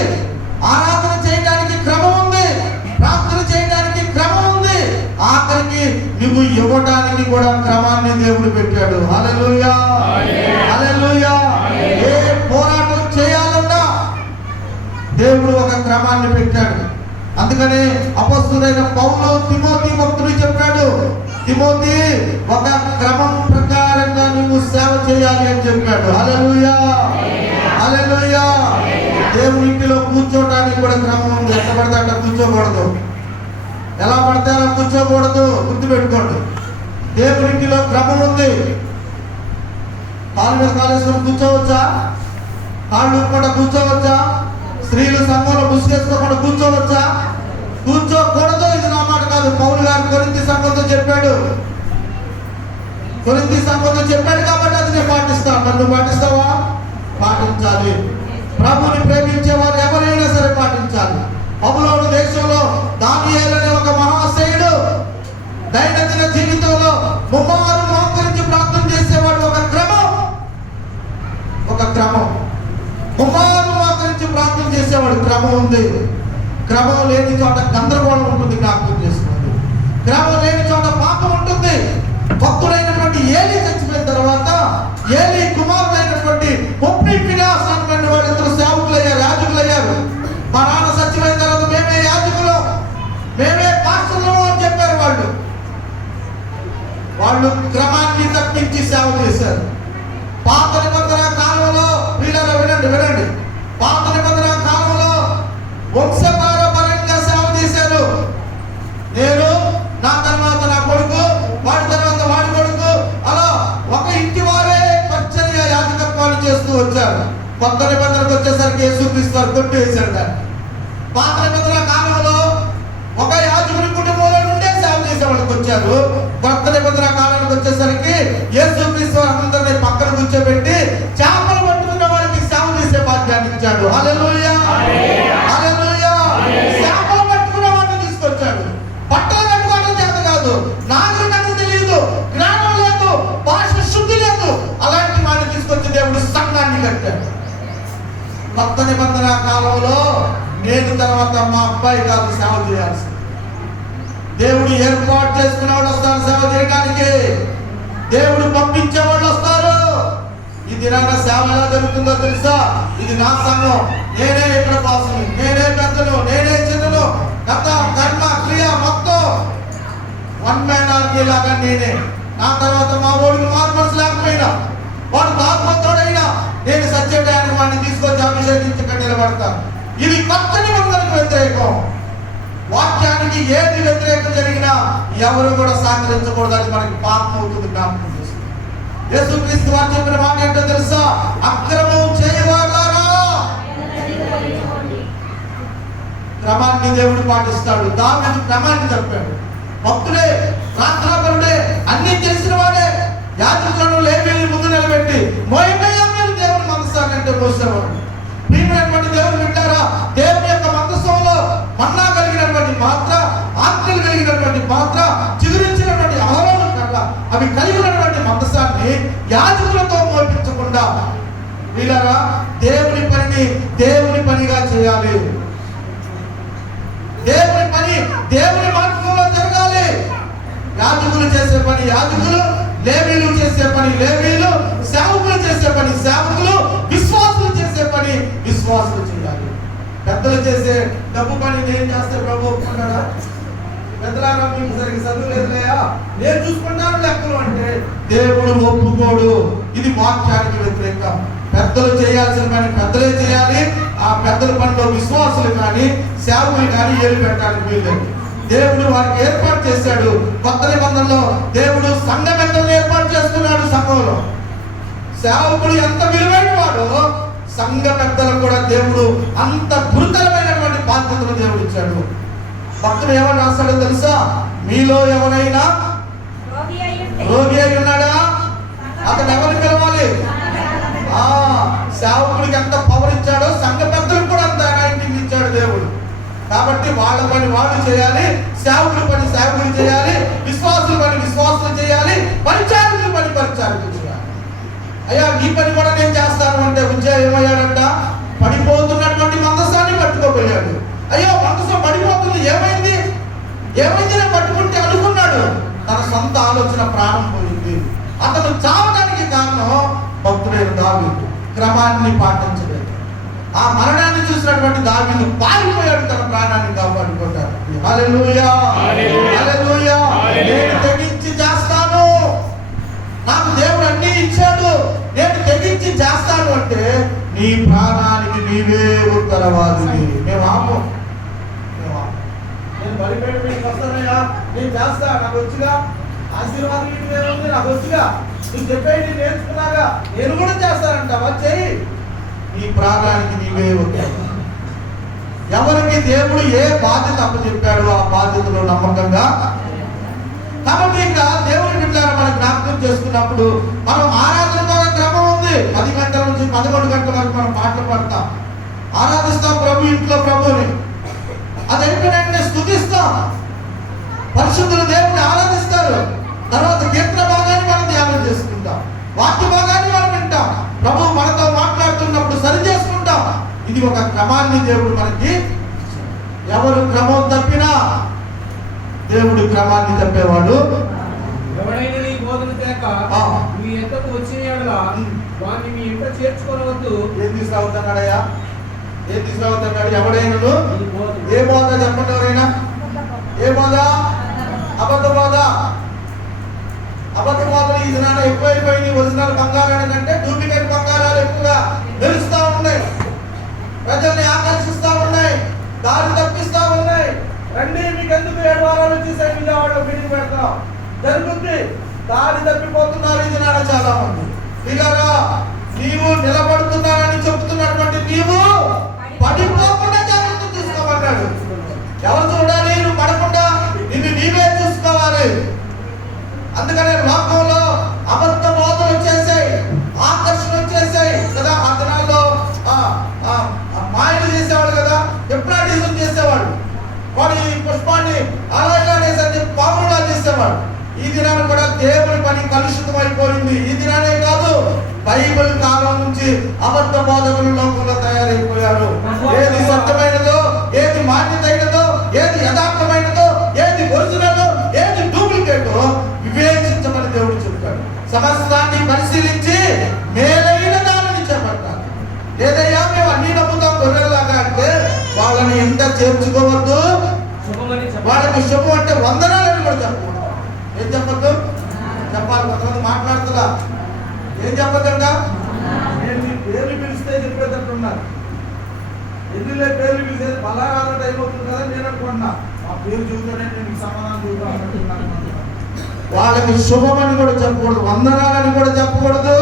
ఆరాధన చేయడానికి క్రమం ఉంది, ప్రార్థన చేయడానికి క్రమం ఉంది, ఆఖరికి నువ్వు ఇవ్వడానికి కూడా క్రమాన్ని దేవుడు పెట్టాడు. హల్లెలూయా. హల్లెలూయా. ఏ పోరాటం చేయాలన్నా దేవుడు ఒక క్రమాన్ని పెట్టాడు. అందుకనే అపొస్తలుడైన పౌలు తిమోతి భక్తుడు చెప్పాడు, తిమోతి ఒక క్రమం ప్రకారంగా నువ్వు సేవ చేయాలి అని చెప్పాడు. హల్లెలూయా. హల్లెలూయా. దేవుని ఇంటిలో కూర్చోడానికి కూడా క్రమం ఉంది. ఎక్కడ పడితే అక్కడ కూర్చోకూడదు, ఎలా పడితే అలా కూర్చోకూడదు. గుర్తుపెట్టుకోండి, దేవుని ఇంటిలో క్రమం ఉంది. కాలు మీద కాలేసుకొని కూర్చోవచ్చా? కాళ్ళు కూడా కూర్చోవచ్చా? స్త్రీలు సంఘంలో ముసుగేసుకోకుండా కూర్చోవచ్చా? కూర్చోకూడదు. ఇది నా మాట కాదు, పౌలు గారు కొరింథీ సంఘంతో చెప్పాడు. కొరింథీ సంఘంతో చెప్పాడు కాబట్టి అది నేను పాటిస్తాను. మరి నువ్వు పాటిస్తావా? పాటించాలి. ప్రభుని ప్రేమించే వారు ఎవరైనా సరే పాటించాలి. బబులోను దేశంలో దానియేలు అనే ఒక మహాశయుడు దైనందిన జీవితంలో ముమ్మారు మోకరించి ప్రార్థన చేసేవాడు. ఒక క్రమం, ఒక క్రమం. ముమ్మారు మోకరించి ప్రార్థన చేసేవాడు. క్రమం ఉంది. క్రమం లేని చోట గందరగోళం ఉంటుంది. జ్ఞాపకం చేసుకోండి. క్రమం లేని చోట పాపం ఉంటుంది. భక్తుడైనటువంటి ఏలీ చచ్చిపోయిన తర్వాత ఏలీ కుమారుడైన వాళ్ళిద్దరు సేవకులు అయ్యారు, యాజకులు అయ్యారు. మా నాన్న సత్యమైన తర్వాత మేమే యాజకులు, మేమే పాస్టర్లు అని చెప్పారు. వాళ్ళు క్రమాన్ని తప్పించి సేవ చేశారు. పాత నిబంధన కాలంలో వీళ్ళలో వినండి, పాత నిబంధన కాలంలో వంశపారంపర్యంగా సేవ చేశారు. నేను, నా తర్వాత నా కొడుకు, వాడి తర్వాత వాడి కొడుకు, అలా ఒక ఇంటి వారే పరిచర్య యాజకత్వాలు చేస్తూ వచ్చారు. కొత్త నిబంధనకు వచ్చేసరికి యేసుక్రీస్తు వారు కొట్టి వేశారు దాన్ని. పాత నిబంధన కాలంలో ఒక యాజకుని కుటుంబంలో నుండే సేవ చేసే వాళ్ళకి వచ్చారు. కొత్త నిబంధన కాలానికి వచ్చేసరికి యేసుక్రీస్తు వారు అందరినీ పక్కన కూర్చోబెట్టి చేపలు పట్టుకున్న వారికి సేవ చేసే భాగ్యాన్ని ఇచ్చాడు. హల్లెలూయా, హల్లెలూయా. చేపలు పట్టుకున్న వారిని తీసుకొచ్చాడు. బట్టలు కట్టుకోవడం చేత కాదు, నాకు తెలియదు, జ్ఞానం లేదు, భాష శుద్ధి లేదు, అలాంటి వాడిని తీసుకొచ్చి దేవుడు సంఘాన్ని కట్టాడు. కొత్త నిబంధన కాలంలో నేను తర్వాత మా అబ్బాయి కాదు సేవ చేయాల్సింది. దేవుడు ఏర్పాటు చేసుకున్న వాళ్ళు వస్తారు సేవ చేయడానికి, దేవుడు పంపించే వాళ్ళు వస్తారు. ఈ దినాన సేవ ఎలా జరుగుతుందో తెలుసా? ఇది నా సంఘం, నేనే ఇక్కడ బాసుని, నేనే పెద్దను, నేనే చిన్నను, కథ కర్మ క్రియ మొత్తం వన్ మ్యాన్ ఆర్మీ లాగా నేనే. నా తర్వాత మా ఓడికి మార్మల్స్ లేకపోయినా, వాడు దాపోతాడైనా నేను సత్యడానికి వాడిని తీసుకొచ్చి అభిషేకించి నిలబడతాను. ఇది కొత్త నిబంధనకు వ్యతిరేకం. వాక్యానికి ఏది వ్యతిరేకం జరిగినా ఎవరు కూడా సహకరించకూడదు, అది మనకి పాపం అవుతుంది. జ్ఞాపకం చేస్తుంది. యేసుక్రీస్తు వారు చెప్పిన మాట ఏంటో తెలుసా? అక్రమం చేయవాడారా క్రమాన్ని దేవుడు పాటిస్తాడు. దావీదు క్రమాన్ని చెప్పాడు. భక్తుడే, ప్రార్థనాపరుడే, అన్ని తెలిసిన వాడే యాజకులను లేవీయులను ముందు నిలబెట్టి మోయమయ్యా మీరు దేవుని మందసాన్ని మోసేవాడు. ప్రియమైనటువంటి దేవుని వింటారా? దేవుని యొక్క మందసంలో మన్నా కలిగినటువంటి పాత్ర, ఆత్మలు కలిగినటువంటి పాత్ర, చిగురించినటువంటి అహరోను కర్ర, అవి కలిగినటువంటి మందసాన్ని యాజకులతో మోపించకుండా వీళ్ళరా దేవుని పనిని దేవుని పనిగా చేయాలి. దేవుని పని దేవుని మార్గంలో జరగాలి. యాజకులు చేసే పని యాజకులు, లేవీయులు చేసే పని లేవీయులు, సేవకులు చేసే పని సేవకులు, విశ్వాసులు చేసే పని విశ్వాసులు చేయాలి. పెద్దలు చేసే డబ్బు పని నేను చేస్తే ప్రభు ఒప్పుకున్నాడా? పెద్దలారా మీకు సరిగ్గా చదువు లేదులేయా, నేను చూసుకుంటాను లెక్కలు అంటే దేవుడు ఒప్పుకోడు. ఇది వాక్యానికి వ్యతిరేకం. పెద్దలు చేయాల్సిన పని పెద్దలే చేయాలి. ఆ పెద్దల పనిలో విశ్వాసులు కానీ సేవకులు కానీ ఏలు పెట్టడానికి వీల్లేదు. దేవుడు వారికి ఏర్పాటు చేశాడు. కొత్త నిబంధనలో దేవుడు సంఘ పెద్దలను ఏర్పాటు చేసుకున్నాడు. సంఘంలో సేవకుడు ఎంత విలువైన వాడో సంఘ పెద్దలకు కూడా దేవుడు అంత గురుతరమైనటువంటి బాధ్యతలు దేవుడు ఇచ్చాడు. భక్తుడు ఏమని రాస్తాడో తెలుసా? మీలో ఎవరైనా రోగి అయి ఉన్నాడా? అతను ఎవరిని పిలవాలి? సేవకుడికి ఎంత పవర్ ఇచ్చాడో సంఘ పెద్దలకు కూడా అంత అనాయింటింగ్ ఇచ్చాడు దేవుడు. కాబట్టి వాళ్ళ పని వాళ్ళు చేయాలి, సేవకుల పని సేవకులు చేయాలి, విశ్వాసుల పని విశ్వాసులు చేయాలి, పరిచారకుల పని పరిచారకులు చేయాలి. అయ్యా నీ పని కూడా నేను చేస్తాను అంటే ఉజ్జయ ఏమయ్యాడంట? పడిపోతున్నటువంటి మందసాన్ని పట్టుకోపోయాడు. అయ్యో మందసం పడిపోతుంది, ఏమైంది నేను పట్టుకుంటే అనుకున్నాడు. తన సొంత ఆలోచన ప్రాణం పోయింది. అతను చావడానికి కారణం భక్తుడైన దావీదు క్రమాన్ని పాటించలేదు. ఆ మరణాన్ని చూసినటువంటి దావీదు పారిపోయాడు, తన ప్రాణాన్ని కాపాడుకుంటాడు. హల్లెలూయా, హల్లెలూయా. నేను తెగించి చేస్తాను, నాకు దేవుడు అన్ని ఇచ్చాడు, నేను తెగించి చేస్తాను అంటే నీ ప్రాణానికి నీవే ఉత్తరవాదిని. మేము ఆపో, నేను బలిపేట మీకు వస్తానయ్యా, నేను చేస్తా, నాకు వచ్చిగా ఆశీర్వాదం ఏముంది, నాకు వచ్చిగా నువ్వు చెప్పేది నేర్చుకున్నాగా నేను కూడా చేస్తానంటావా? చెయ్యి. నీ ప్రాణానికి నీవే ఉత్తరం. ఎవరికి దేవుడు ఏ బాధ్యత అప్పచెప్పాడో ఆ బాధ్యతలో నమ్మకంగా. కాబట్టి ఇంకా దేవుని బిడ్డలారా మనం జ్ఞాపకం చేసుకున్నప్పుడు మనం ఆరాధన ద్వారా క్రమం ఉంది. 10 గంటల నుంచి 11 గంటల వరకు మనం పాటలు పాడతాం, ఆరాధిస్తాం ప్రభు ఇంట్లో ప్రభుని. అది ఏంటంటే స్తుతిస్తాం, పరిశుద్ధులు దేవుని ఆరాధిస్తారు. తర్వాత కీర్తన భాగాన్ని మనం ధ్యానం చేసుకుంటాం, వాక్య భాగాన్ని మనం వింటాం, ప్రభు మనతో మాట్లాడుతున్నప్పుడు సరి చేసుకుంటాం. ఇది ఒక క్రమాన్ని దేవుడు మనకి. ఎవరు క్రమం తప్పినా దేవుడు క్రమాన్ని తప్పేవాడు. ఎవడైనా నీ బోధన తేక నీ ఎద్దకు వచ్చిన యెడల వాడిని మీ ఇంట చేర్చుకోవద్దు. ఏం తీసుకురావద్దన్నాడయ్యా? ఏం తీసుకురావద్దన్నాడు? ఎవడైనా ఏ బోధ చెప్పండి, ఎవరైనా ఏ బోధ? అబద్ధ బోధ. అబద్ధ బోధలు ఈ దినాన ఎక్కువైపోయింది. ఒరిజినల్ బంగారాల కంటే డూప్లికేట్ బంగారాలు ఎక్కువగా తెలుస్తా ఉన్నాయి, ప్రజల్ని ఆకర్షిస్తా ఉన్నాయి, దారి తప్పిస్తా ఉన్నాయి. రండి, మీకు ఎందుకు 7 వారాలు వచ్చేసాయి, విజయవాడలో మీటింగ్ పెడతాం జరుగుతుంది. దారి తప్పిపోతున్నారు ఈ దినాన చాలా మంది. పిల్లరా, నీవు నిలబడుతున్నానని చెప్తున్నటువంటి నీవు పడిపోకుండా జాగ్రత్త తీసుకోమన్నాడు. ఎవరు చూడాలి? నువ్వు పడకుండా నిన్ను నీవే చూసుకోవాలి. అందుకనే లోకంలో అబద్ధ బోధలు వచ్చేసాయి, ఆకర్షణ వచ్చేసాయి కదా. ఆ దినాల్లో మాయలు చేసేవాడు కదా, హిప్నాటిజం చేసేవాడు. వాడు ఈ పుష్పాన్ని అలాగే పాములా చేసేవాడు. ఈ దినాన్ని కూడా దేవుని పని కలుషితం అయిపోయింది. ఈ దినానే కాదు, బైబిల్ కాలం నుంచి అబద్ధ బోధకులు లోకంలో తయారైపోయారు. ఏది సత్యమైనదో, ఏది మాన్యత అయినదో, ఏది యథార్థమైనదో, ఏది ఒరిజినల్, ఏది డూప్లికేటో వివేచించమని దేవుడు చెప్పాడు. సమస్తాన్ని పరిశీలించి మేలైన దానిని చేపట్టాలి. ఏదయ్యా మేము అన్ని నమ్ముతాం గొర్రెలాగా అంటే వాళ్ళని ఎంత చేర్చుకోవద్దు. వాళ్ళకి శుభం అంటే వందనాలని కూడా చెప్పకూడదు. ఏం చెప్పద్దు? చెప్పాలి. కొంతమంది మాట్లాడుతున్నా ఏం చెప్పద్దంట? నేను మీ పేర్లు పిలిస్తే చెప్పేటట్టు ఉన్నారు. ఎన్నిలే పేర్లు పిలిచేది బలారాల టైం అవుతుంది కదా. నేను అనుకుంటున్నా ఆ పేరు చూస్తేనే నేను సమాధానం చూద్దాం. వాళ్ళకి శుభమని కూడా చెప్పకూడదు, వందనాలని కూడా చెప్పకూడదు.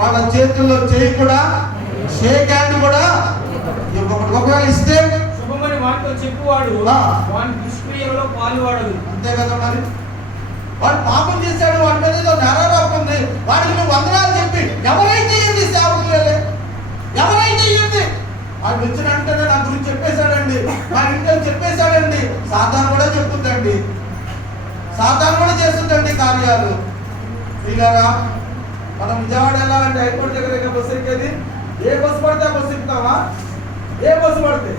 వాళ్ళ చేతుల్లో చేయి కూడా, షేక్ హ్యాండ్ కూడా ఒకవేళ ఇస్తే శుభమని వాటితో చెప్పువాడు వాని దుష్క్రియలో పాలువాడదు. అంతే కదా. మరి వాడు పాపం చేశాడు, వాడి మీద ఏదో నేరారోపణ ఉంది, వాడికి నువ్వు వందనాలు చెప్పి ఎవరైతే ఏంది సేవకులే, ఎవరైతే ఏంది వాడు వచ్చిన అంటేనే నా గురించి చెప్పేశాడండి, మా ఇంట్లో చెప్పేశాడండి. సాధారణ కూడా చెప్తుందండి, సాధారణ కూడా చేస్తుందండి కార్యాలు. ఇలాగా మనం విజయవాడ వెళ్ళాలంటే ఎయిర్పోర్ట్ దగ్గర బస్సు ఎక్కేది, ఏ బస్సు పడితే ఆ బస్సు ఎక్కుతావా? ఏ బస్సు పడితే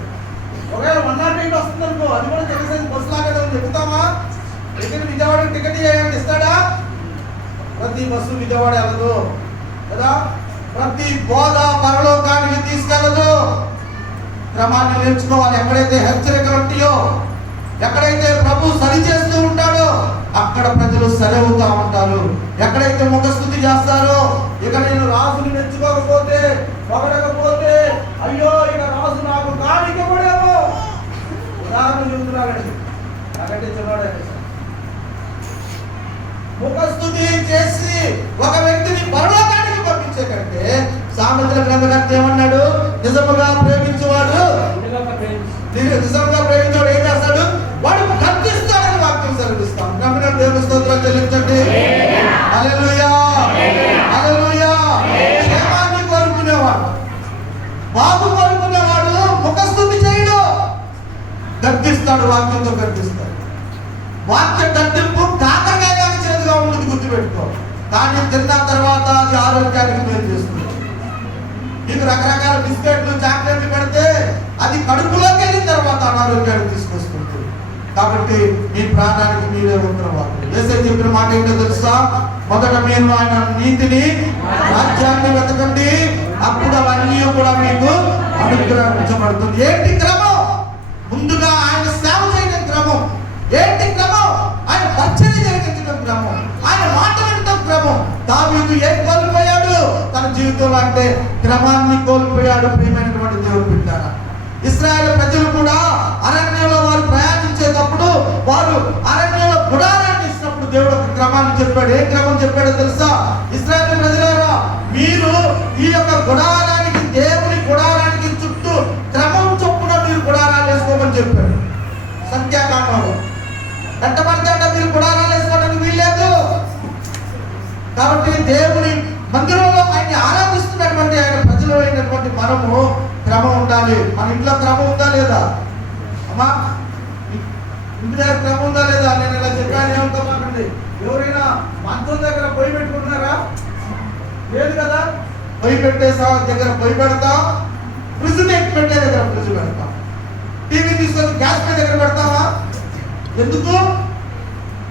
ఒకవేళ 108 వస్తుంది అనుకో, అది కూడా తెలిసేది బస్సు లాగా ఎక్కుతావా? టికెట్ విజయవాడ టికెట్ చేయాలంటే ఇస్తాడా? ప్రతి బస్సు విజయవాడ వెళ్ళదు కదా. ప్రతి బోధ పరలోకానికి తీసుకెళ్ళదు. క్రమాన్ని నేర్చుకోవాలి. ఎక్కడైతే హెచ్చరికలు ఉంటాయో, ఎక్కడైతే ప్రభు సరి చేస్తూ ఉంటాడో అక్కడ ప్రజలు సరి అవుతా ఉంటారు. ఎక్కడైతే ముఖస్థుతి చేస్తారో, ఇక నేను రాజుని మెచ్చుకోకపోతే, పొగడకపోతే, అయ్యో ఇక రాజు నాకు కాడిక పడేమో, ఉదాహరణ చెబుతున్నారండి. నాకంటే చిన్నవాడే. ముఖస్థుతి చేసి ఒక వ్యక్తిని పరలోకానికి పంపించే కంటే సామెతల గ్రంథకర్త ఏమన్నాడు? నిజముగా ప్రేమించేవాడు, నిజంగా ప్రేమించేవాడు ఏం చేస్తాడు? వాడు కర్తిస్తాడని వాక్యం సెలవిస్తాం. నమ్మిన దేవుని స్తోత్రం చెల్లించండి. హల్లెలూయా, హల్లెలూయా. క్షేమాన్ని కోరుకునేవాడు, బాబు కోరుకునేవాడు ముఖస్థుతి చేయడు, గర్తిస్తాడు, వాక్యంతో గర్తిస్తాడు. వాక్య గర్తింపు కాకరకాయ చేతిగా ఉంటుంది, గుర్తుపెట్టుకో. కానీ తిన్న తర్వాత అది ఆరోగ్యానికి మేలు చేస్తుంది. నీకు రకరకాల బిస్కెట్లు, చాక్లెట్లు పెడితే అది కడుపులోకి వెళ్ళిన తర్వాత అనారోగ్యాన్ని తీసుకొస్తుంది. కాబట్టి మీ ప్రాణానికి మీరే ఉత్తరవాళ్ళు. యేసయ్య చెప్పిన మాట ఏంటో తెలుసా? మొదట మీరు ఆయన నీతిని, రాజ్యాన్ని వెతకండి, అప్పుడు అవన్నీ కూడా మీకు అనుగ్రహించబడుతుంది. ఏంటి క్రమం? ముందుగా ఆయన సేవ చేయడం క్రమం. ఏంటి క్రమం? ఆయన పరిచర్య జరిగించడం క్రమం, ఆయన మాట వినడం క్రమం. దావీదు ఏం కోల్పోయాడు తన జీవితంలో అంటే? క్రమాన్ని కోల్పోయాడు. ప్రియమైనటువంటి దేవుడు బిడ్డారా, ఇశ్రాయేలు ప్రజలు కూడా అరణ్యంలో వారు ప్రయాణించేటప్పుడు వారు అరణ్యంలో గుడారాన్ని ఇచ్చినప్పుడు దేవుడు ఒక క్రమాన్ని చెప్పాడు. ఏ క్రమం చెప్పాడో తెలుసా? ఇశ్రాయేలు ప్రజలారా, మీరు ఈ యొక్క గుడారానికి, దేవుని గుడారానికి చుట్టూ క్రమం చొప్పున మీరు గుడారాలు వేసుకోమని చెప్పాడు. సంఖ్యాకాండంలో ఎంతమంది అంటే మీరు గుడారాలు వేసుకోవడానికి వీల్లేదు. కాబట్టి దేవుని మందిరంలో ఆయన్ని ఆరాధిస్తున్నటువంటి ఆయన ప్రజలు అయినటువంటి మనము క్రమం ఉండాలి. మన ఇంట్లో క్రమం ఉందా లేదా? అమ్మా, ఇంటి దగ్గర క్రమం ఉందా లేదా? నేను ఇలా చెప్పాను, ఏమవుతామండి? ఎవరైనా మంచం దగ్గర పొయ్యి పెట్టుకుంటున్నారా? లేదు కదా. పొయ్యి పెట్టే దగ్గర పొయ్యి పెడతాం, ఫ్రిడ్జ్ పెట్టే దగ్గర ఫ్రిడ్జ్ పెడతాం, టీవీ తీసుకొని గ్యాస్ పై దగ్గర పెడతావా? ఎందుకు?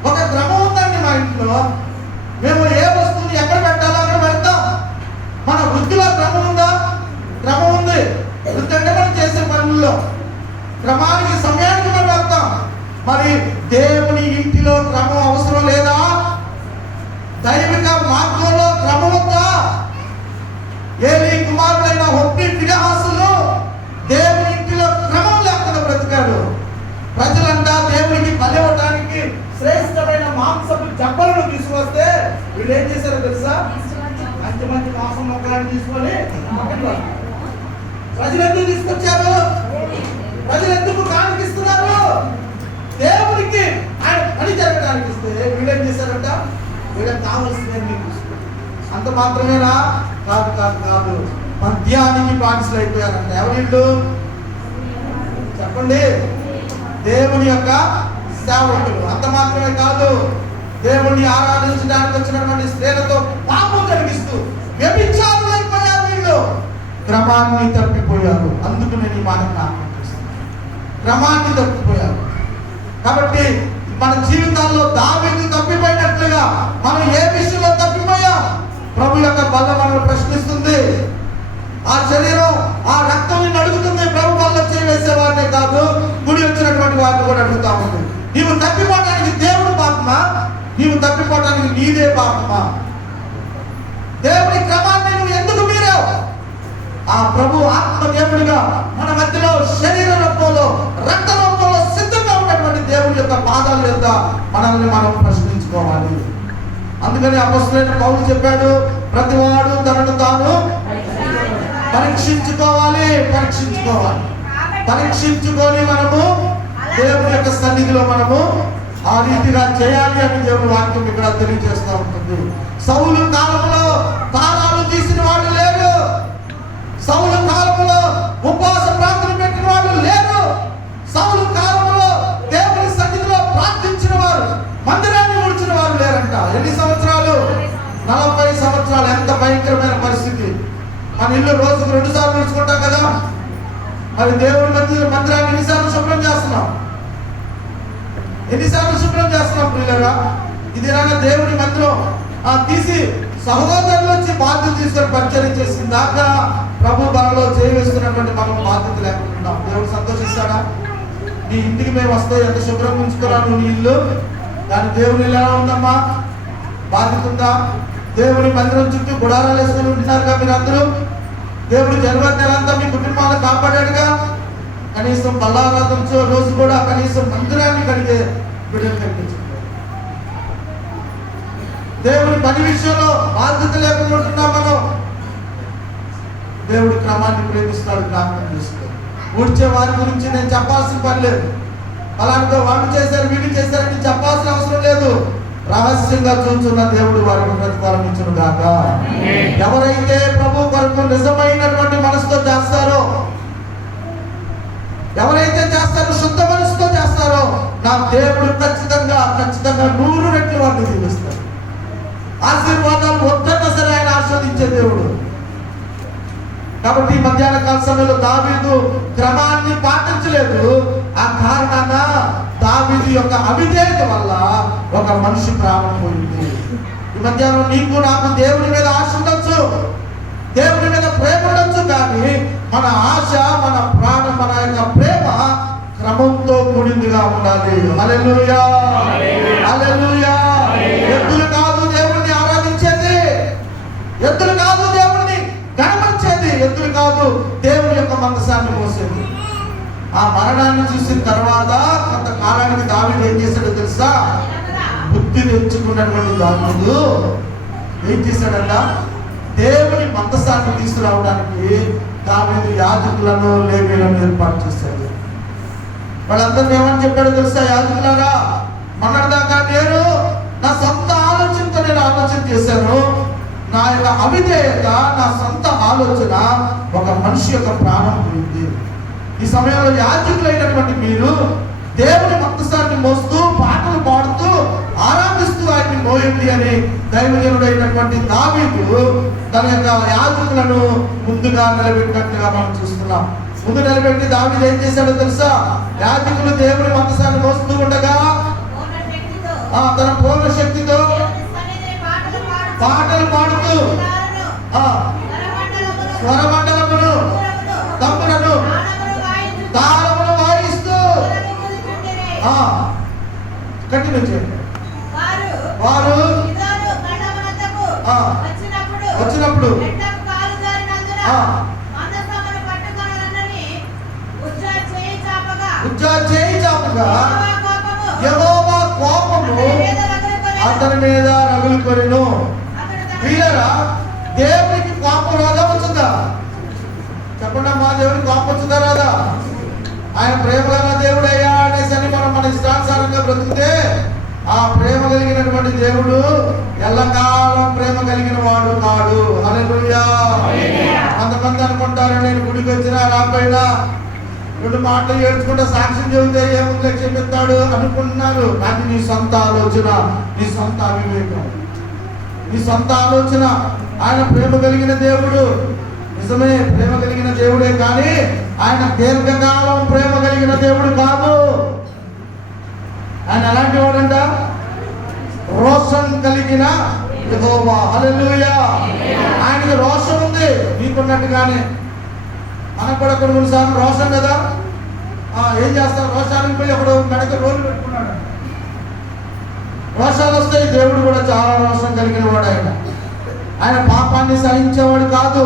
ఒక క్రమం ఉందండి మా ఇంట్లో. మేము ఏ వస్తువుని ఎక్కడ పెట్టాలో అక్కడ పెడతాం. మన వృత్తిలో క్రమం ఉందా? క్రమం ఉంది. వృత్తి అంటే మనం చేసే పనుల్లో క్రమానికి, సమయానికి మనం వెళ్తాం. మరి దేవుని ఇంటిలో క్రమం అవసరం లేదా? దైవిక మార్గంలో క్రమం ఉందా? ఏలీ కుమారుడైన హొఫ్నీ ఫినెహాసులు దేవుని ఇంటిలో క్రమం లేకుండా బ్రతికాడు. ప్రజలంతా దేవునికి బలి ఇవ్వడానికి శ్రేష్టమైన మాంసపు జబ్బలను తీసుకొస్తే వీళ్ళు ఏం చేశారో తెలుసా? మంచి మంచి మాంసం మొక్కలను తీసుకొని ప్రజలు ఎందుకు తీసుకొచ్చారు? ప్రజలు ఎందుకు కానికిస్తున్నారు? దేవునికి ఆయన పని జరగడానికి ఇస్తే వీళ్ళు ఏం చేశారంట? వీళ్ళకి కావాల్సింది అంత మాత్రమేనా? కాదు కాదు కాదు, మద్యానికి బానిసలు అయిపోయారంట. ఎవరిళ్ళు చెప్పండి? దేవుని యొక్క సేవకులు. అంత మాత్రమే కాదు, దేవుణ్ణి ఆరాధించడానికి వచ్చినటువంటి స్త్రీలతో పాపం కలిగిస్తూ వ్యభిచారులైపోయారు వీళ్ళు. క్రమాన్ని తప్పిపోయారు. అందుకు నేను ఈ మాట జ్ఞాపకం చేస్తున్నాను. క్రమాన్ని తప్పిపోయారు. కాబట్టి మన జీవితాల్లో దావీదు తప్పిపోయినట్లుగా మనం ఏ విషయంలో తప్పిపోయాం? ప్రభు యొక్క బల్ల మనల్ని ప్రశ్నిస్తుంది. ఆ శరీరం, ఆ రక్తం అడుగుతుంది. ప్రభు బల్ల చేసే వారినే కాదు, గుడి వచ్చినటువంటి వారిని కూడా అడుగుతా ఉంది. నీవు తప్పిపోవడానికి దేవుడు పాపమా? నీవు తప్పిపోవడానికి నీదే పాపమా? దేవుని క్రమాన్ని నువ్వు ఎందుకు మీరావు? ఆ ప్రభు ఆత్మ దేవుడిగా మన మధ్యలో శరీర రూపంలో, రక్త రూపంలో సిద్ధంగా ఉన్నటువంటి దేవుడి యొక్క పాదాల యొక్క మనల్ని మనం ప్రశ్నించుకోవాలి. అందుకని అపొస్తలుడైన పౌలు చెప్పాడు, ప్రతివాడు తనను తాను పరీక్షించుకోవాలి. పరీక్షించుకొని మనము దేవుని యొక్క సన్నిధిలో మనము ఆ రీతిగా చేయాలి అని దేవుని వాక్యం ఇక్కడ తెలియజేస్తూ ఉంటుంది. సౌలు కాలంలో తాళాలు తీసిన వాళ్ళు లేరు. సౌలు కాలంలో ఉపవాస ప్రార్థన పెట్టిన వాళ్ళు లేరు. సౌలు కాలంలో దేవుని సన్నిధిలో ప్రార్థించిన వారు, మందిరాన్ని ఊడ్చిన వారు లేరంట. ఎన్ని సంవత్సరాలు? 40 సంవత్సరాలు. ఎంత భయంకరమైన పరిస్థితి! మన ఇల్లు రోజుకు 2 సార్లు ఊడ్చుకుంటాం కదా. మరి దేవుని మందిరాన్ని ఎన్నిసార్లు శుభ్రం చేస్తున్నాం? ఎన్నిసార్లు శుభ్రం చేస్తున్నాం పిల్లరా? ఇది రాగా దేవుని మందిరం తీసి సహోదరులు వచ్చి బాధ్యత తీసుకొని పరిచయం చేసిన దాకా ప్రభు బలలో చేయవేస్తున్నటువంటి మనం బాధ్యత లేకుంటున్నాం. దేవుడు సంతోషిస్తాడా? నీ ఇంటికి మేము వస్తే ఎంత శుభ్రం ఉంచుకున్నాను నీ ఇల్లు, దాని దేవుని ఎలా ఉందమ్మా? బాధ్యత ఉందా? దేవుని మందిరం చుట్టూ గుడారాలు వేసుకొని ఉంటున్నారుగా మీరు అందరూ. దేవుడు జనవరి నెలంతా మీ కుటుంబాలను కాపాడాడుగా. కనీసం బల్లారాధన రోజు కూడా కనీసం మందిరాన్ని కడిగే బిడ్డలు కనిపించారు. దేవుడి పని విషయంలో బాధ్యత లేకుండా ఉంటున్నాం మనం. దేవుడు క్రమాన్ని ప్రేమిస్తాడు. జ్ఞాపకం చేసుకో. ఊడ్చే వారి గురించి నేను చెప్పాల్సిన పని లేదు. అలాంటితో వాళ్ళు చేశారు, వీళ్ళు చేశారని చెప్పాల్సిన అవసరం లేదు. రహస్యంగా చూస్తున్న దేవుడు వారికి ప్రతిఫలం ఇచ్చును గాక. ఎవరైతే ప్రభు కొరకు నిజమైనటువంటి మనసుతో చేస్తారో, ఎవరైతే చేస్తారో, శుద్ధ మనసుతో చేస్తారో, నా దేవుడు ఖచ్చితంగా 100 రెట్లు వాటిని దీవిస్తాడు. ఆశీర్వాదాలు వద్దన్నా సరే ఆయన ఆస్వాదించే దేవుడు. కాబట్టి మధ్యాహ్న కాల సమయంలో దావీదు క్రమాన్ని పాటించలేదు. ఆ కారణాన దావీదు యొక్క అవిధేయత వల్ల ఒక మనిషి ప్రాణం పోయింది. ఈ మధ్యాహ్నం నీకు నాకు దేవుని మీద ఆశ ఉండొచ్చు, దేవుని మీద ప్రేమ ఉండొచ్చు, కానీ మన ఆశ, మన ప్రాణం, మన యొక్క ప్రేమ క్రమంతో కూడిందిగా ఉండాలి. హల్లెలూయా, హల్లెలూయా. ఎద్దులు కాదు దేవుణ్ణి ఆరాధించేది, ఎద్దులు కాదు దేవుణ్ణి గణపరిచేది, ఎద్దులు కాదు దేవుని యొక్క మందసాన్ని మోసేది. ఆ మరణాన్ని చూసిన తర్వాత కొంతకాలానికి దావీదు ఏం చేశాడో తెలుసా? బుద్ధి తెచ్చుకున్నటువంటి దావీదు ఏం చేశాడంట? దేవుని మందసాన్ని తీసుకురావడానికి దావీదు యాజకులను, లేవీయులను ఏర్పాటు చేశాడు. వాళ్ళందరూ ఏమని చెప్పాడో తెలుసా? యాజకులారా, మొన్నటిదాకా నేను నా సొంత ఆలోచనతో నేను ఆలోచన చేశాను. నా యొక్క అవిధేయత, నా సొంత ఆలోచన ఒక మనిషి యొక్క ప్రాణం పోయింది. ఈ సమయంలో యాజకులైనటువంటి మీరు దేవుని మందసాన్ని మోస్తూ, పాటలు పాడుతూ, ఆరాధిస్తూ ఆయన్ని మోయండి అని దైవజనుడైనటువంటి దావీదు తన యొక్క యాజకులను ముందుగా నిలబెట్టినట్టుగా మనం చూస్తున్నాం. ముందు నిలబెట్టి దావీదు ఏం చేశాడో తెలుసా? యాజకులు దేవుని మందసాన్ని మోస్తూ ఉండగా తన పూర్ణ శక్తితో పాటలు పాడుతూ స్వరమండలమును తమ్ములను తాళమును వాయిస్తూ కంటిన్యూ చేయండి. వారు వచ్చినప్పుడు ఉజ్జా చేయి చాపగా యెహోవా కోపము అతని మీద రగులుకొనెను. వీళ్ళరా దేవునికి కోపం రాదా వచ్చుందా? చెప్పండి, మా దేవునికి కోపం వచ్చుందా రాదా? ఆయన ప్రేమ గల దేవుడయ్యా అనేసి అని మనం మన ఇష్టానుసారంగా బ్రతికితే ఆ ప్రేమ కలిగినటువంటి దేవుడు ఎల్లకాలం ప్రేమ కలిగిన వాడు కాడు. హల్లెలూయా. కొంతమంది అనుకుంటారు, నేను గుడికి వచ్చినా రాపోయినా 2 మాటలు ఏడ్చుకుంటే సాక్ష్యం చెబితే ఏముంది క్షమిస్తాడు అనుకుంటున్నారు. కానీ నీ సొంత ఆలోచన, నీ సొంత అవివేకం, నీ సొంత ఆలోచన. ఆయన ప్రేమ కలిగిన దేవుడు, నిజమే ప్రేమ కలిగిన దేవుడే, కానీ ఆయన దీర్ఘకాలం ప్రేమ కలిగిన దేవుడు కాదు. ఆయన ఎలాంటి వాడంట? రోషం కలిగిన యెహోవా. హల్లెలూయా. ఆయనకి రోషం ఉంది నీకున్నట్టుగానే. మనకు కూడా కొన్నిసార్లు రోషం కదా. ఏం చేస్తారు? రోషానికి పోయి ఒకడు మెడక రోలు పెట్టుకున్నాడు. రోషాలు వస్తాయి. దేవుడు కూడా చాలా రోషం కలిగిన వాడు. ఆయన పాపాన్ని సహించేవాడు కాదు.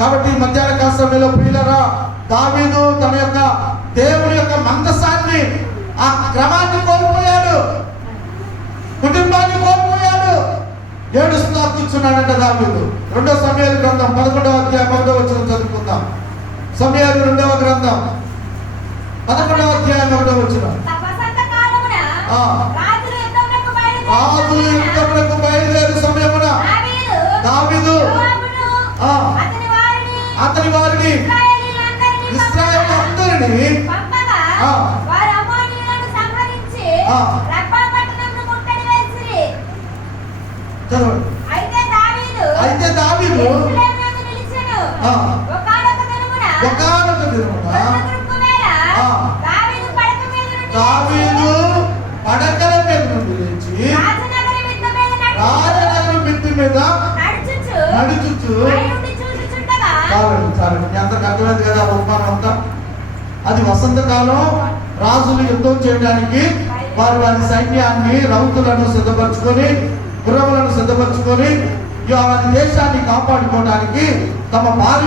కాబట్టి మధ్యాహ్న కాల సమయంలో ప్రియులారా, దావీదు తన యొక్క దేవుని యొక్క మందసాన్ని, ఆ క్రమాన్ని కోల్పోయాడు, కుటుంబాన్ని కోల్పోయాడు, ఏడుస్తూ కూర్చున్నాడంట దావీదు. 2 సమూయేలు గ్రంథం 11వ అధ్యాయం 1వ వచనం చదువుకుందాం. సమూయేలు 2వ గ్రంథం 11వ అధ్యాయం 1వ వచనం. రాజులు యుద్ధమునకు బయలుదేరు సమయమున దావీదు అతని వారిని ఇశ్రాయేలీయులందరినీ అయితే దావీదు ఒకానొక దినమున దావీదు పడకల మీద నుండి లేచి రాజనగరం మిద్ది మీద నడుచుచు చాలండి అందరికి అర్థమైంది కదా ఉపమానం అంతా. అది వసంతకాలం. రాజులు యుద్ధం చేయడానికి వారి సైన్యాన్ని, రౌతులను సిద్ధపరచుకొని, గుర్రములను సిద్ధపరచుకొని వారి దేశాన్ని కాపాడుకోవడానికి తమ భార్య